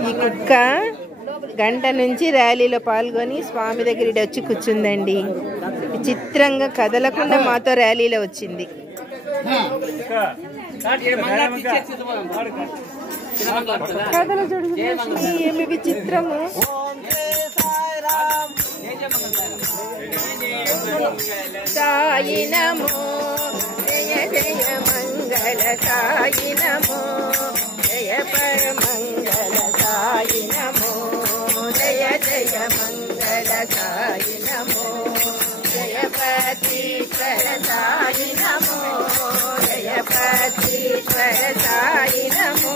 ఈ కుక్క గంట నుంచి ర్యాలీలో పాల్గొని స్వామి దగ్గర వచ్చి కూర్చుందండి. విచిత్రంగా కదలకుండా మాతో ర్యాలీలో వచ్చింది. కథలు చూడండి ఏమి విచిత్రము. సాయి నమో జయ జయ మంగళ సాయి నమో జయ పర మంగళ సాయి నమో జయ జయ మంగళ సాయి నమో జయ పతీశ్వర సాయి నమో జయ పతీశ్వర సాయి నమో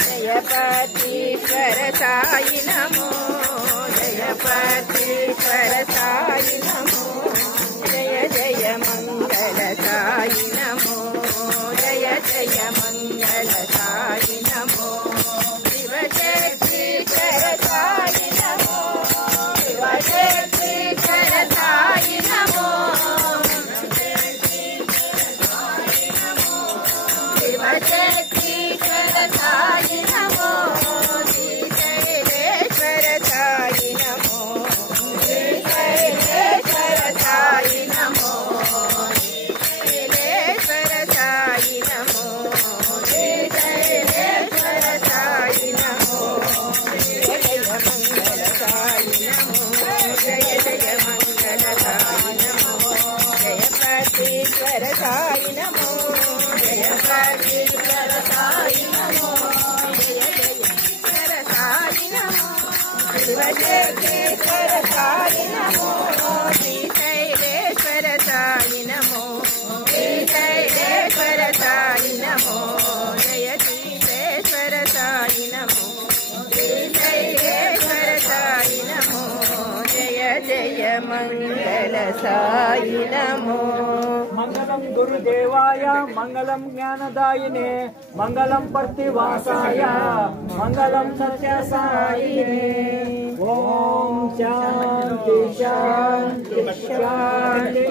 జయ పతీశ్వర సాయి నమో జయ పతీశ్వర సాయి నమో జయ జయ మంగళ సాయి నమో జయ జయ మంగళ సాయి నమో శివశక్తీశ్వర సాయి నమో శివశక్తీశ్వర సాయి నమో శివశక్తీశ్వర సాయి నమో శ్రీశైలేశ్వర సాయి నమో శ్రీశైలేశ్వర సాయి నమో శ్రీశైలేశ్వర సాయి నమో శ్రీశైలేశ్వర సాయి నమో జయ జయ మంగళ సాయి నమో జయ జయ మంగళ సాయి నమో జయ పతీశ్వర సాయి నమో జయ పతీశ్వర సాయి నమో జయ జయ సాయి నమో శివశక్తీశ్వర సాయి నమో శ్రీశైలేశ్వర సాయి నమో శ్రీశైలేశ్వర సాయి నమో జయ శ్రీశైలేశ్వర సాయి నమో శ్రీశైలేశ్వర సాయి నమో జయ జయ మంగళ సాయి నమో. మంగళం గురుదేవాయ మంగళం జ్ఞానదాయినే మంగళం పర్తివాసాయ మంగళం సత్యసాయినే. ఓం శాంతి శాంతి శాంతి.